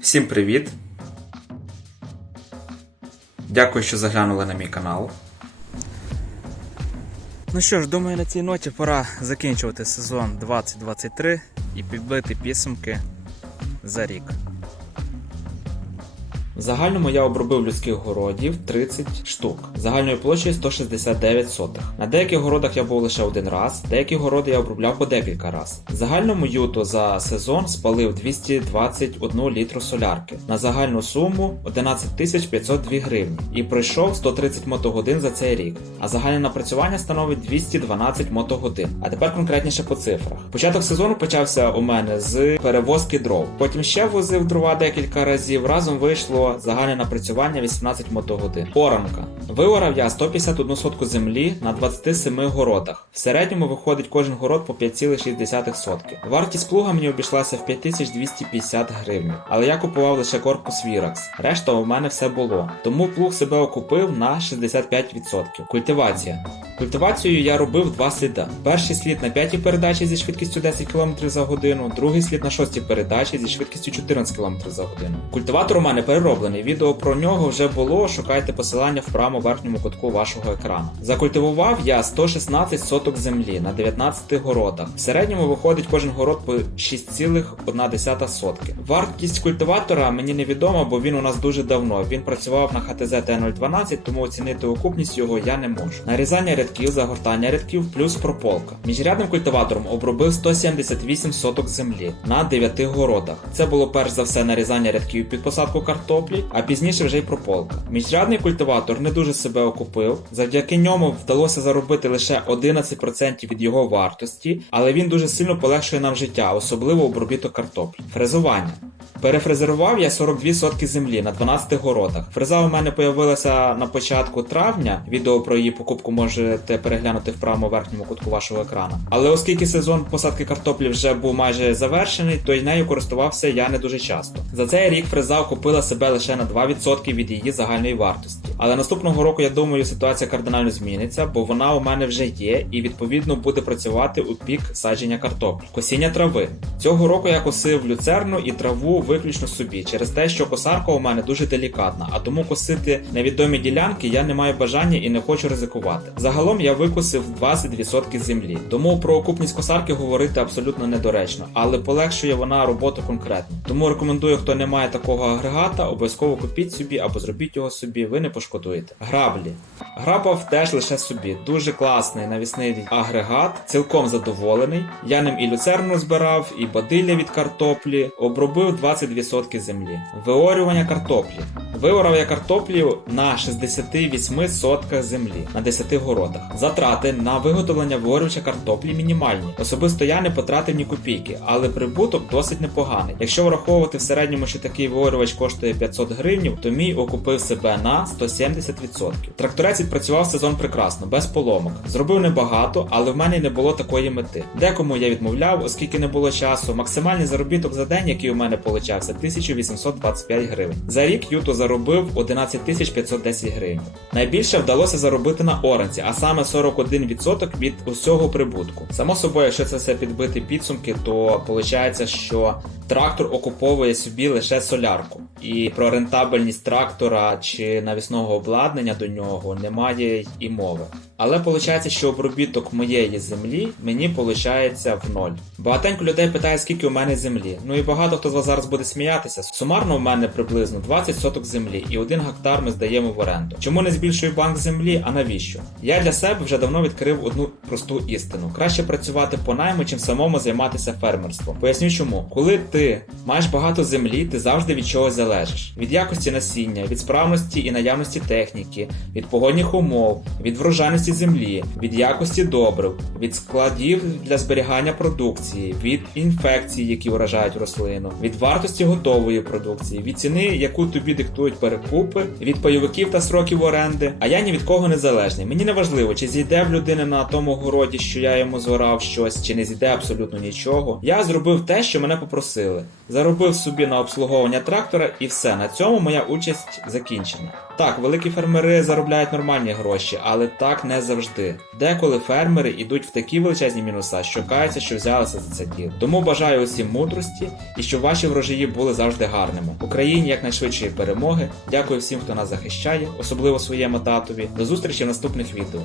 Всім привіт! Дякую, що заглянули на мій канал. Ну що ж, думаю, на цій ноті пора закінчувати сезон 2023 і підбити підсумки за рік. Загальному я обробив людських городів 30 штук, загальною площею 169 сотих. На деяких городах я був лише один раз, деякі городи я обробляв по декілька раз. Загальному Юто за сезон спалив 221 літру солярки на загальну суму 11 502 гривні і пройшов 130 мотогодин за цей рік. А загальне напрацювання становить 212 мотогодин. А тепер конкретніше по цифрах. Початок сезону почався у мене з перевозки дров. Потім ще возив дрова декілька разів. Разом вийшло загальне напрацювання 18 мотогодин. Оранка. Виорав я 151 сотку землі на 27 городах. В середньому виходить кожен город по 5,6 сотки. Вартість плуга мені обійшлася в 5250 гривень, але я купував лише корпус Віракс. Решта у мене все було. Тому плуг себе окупив на 65%. Культивація. Культивацію я робив два сліда. Перший слід на п'ятій передачі зі швидкістю 10 км за годину, другий слід на шостій передачі зі швидкістю 14 км за годину. Культиватор у мене перероблений. Відео про нього вже було. Шукайте посилання в правому верхньому кутку вашого екрану. Закультивував я 116 соток землі на 19 городах. В середньому виходить кожен город по 6,1 сотки. Вартість культиватора мені невідома, бо він у нас дуже давно. Він працював на ХТЗ Т012, тому оцінити окупність його я не можу. Нарізання рядків, загортання рядків плюс прополка. Міжрядним культиватором обробив 178 соток землі на 9 городах. Це було перш за все нарізання рядків під посадку картоплі, а пізніше вже й прополка. Міжрядний культиватор не дуже себе окупив. Завдяки ньому вдалося заробити лише 11% від його вартості, але він дуже сильно полегшує нам життя, особливо обробіток картоплі. Фрезування. Перефрезерував я 42 сотки землі на 12 городах. Фреза у мене появилася на початку травня. Відео про її покупку можете переглянути в правому верхньому кутку вашого екрану. Але оскільки сезон посадки картоплі вже був майже завершений, то й нею користувався я не дуже часто. За цей рік фреза окупила себе лише на 2% від її загальної вартості. Але наступного року, я думаю, ситуація кардинально зміниться, бо вона у мене вже є і відповідно буде працювати у пік садження картоплі. Косіння трави. Цього року я косив люцерну і траву виключно собі, через те, що косарка у мене дуже делікатна, а тому косити невідомі ділянки я не маю бажання і не хочу ризикувати. Загалом я викосив 20% землі, тому про окупність косарки говорити абсолютно недоречно, але полегшує вона роботу конкретно. Тому рекомендую, хто не має такого агрегата, обов'язково купіть собі або зробіть його собі. Ви не пошкодуєте. Граблі грабав теж лише собі. Дуже класний навісний агрегат, цілком задоволений. Я ним і люцерну збирав, і бадилля від картоплі. Обробив 20 20% землі, виорювання картоплі, Виорав я картоплю на 68 сотках землі на 10 городах. Затрати на виготовлення виорювача картоплі мінімальні. Особисто я не потратив ні копійки, але прибуток досить непоганий. Якщо враховувати в середньому, що такий виорювач коштує 500 гривень, то мій окупив себе на 170%. Тракторець відпрацював сезон прекрасно, без поломок. Зробив небагато, але в мене не було такої мети. Декому я відмовляв, оскільки не було часу. Максимальний заробіток за день, який у мене получався, 1825 гривень. За рік Юто заробив 11 510 гривень. Найбільше вдалося заробити на оранці, а саме 41% від усього прибутку. Само собою, якщо це все підбити підсумки, то виходить, що трактор окуповує собі лише солярку. І про рентабельність трактора чи навісного обладнання до нього немає і мови. Але виходить, що обробіток моєї землі мені виходить в ноль. Багатенько людей питає, скільки у мене землі. Ну і багато хто з вас зараз буде сміятися. Сумарно у мене приблизно 20 соток землі і один гектар ми здаємо в оренду. Чому не збільшую банк землі? А навіщо? Я для себе вже давно відкрив одну просту істину: краще працювати по найму, чим самому займатися фермерством. Поясню чому, коли ти маєш багато землі, ти завжди від чогось залежиш: від якості насіння, від справності і наявності техніки, від погодних умов, від врожайності землі, від якості добрив, від складів для зберігання продукції, від інфекцій, які вражають рослину, від вартості готової продукції, від ціни, яку тобі диктують отримують перекупи від пайовиків та сроків оренди. А я ні від кого не залежний. Мені не важливо, чи зійде в людини на тому городі, що я йому зорав щось, чи не зійде абсолютно нічого. Я зробив те, що мене попросили. Заробив собі на обслуговування трактора, і все. На цьому моя участь закінчена. Так, великі фермери заробляють нормальні гроші, але так не завжди. Деколи фермери йдуть в такі величезні мінуса, що каються, що взялися за це діло. Тому бажаю усім мудрості і щоб ваші врожаї були завжди гарними. Україні якнайшвидшої перемоги. Дякую всім, хто нас захищає, особливо своєму татові. До зустрічі в наступних відео.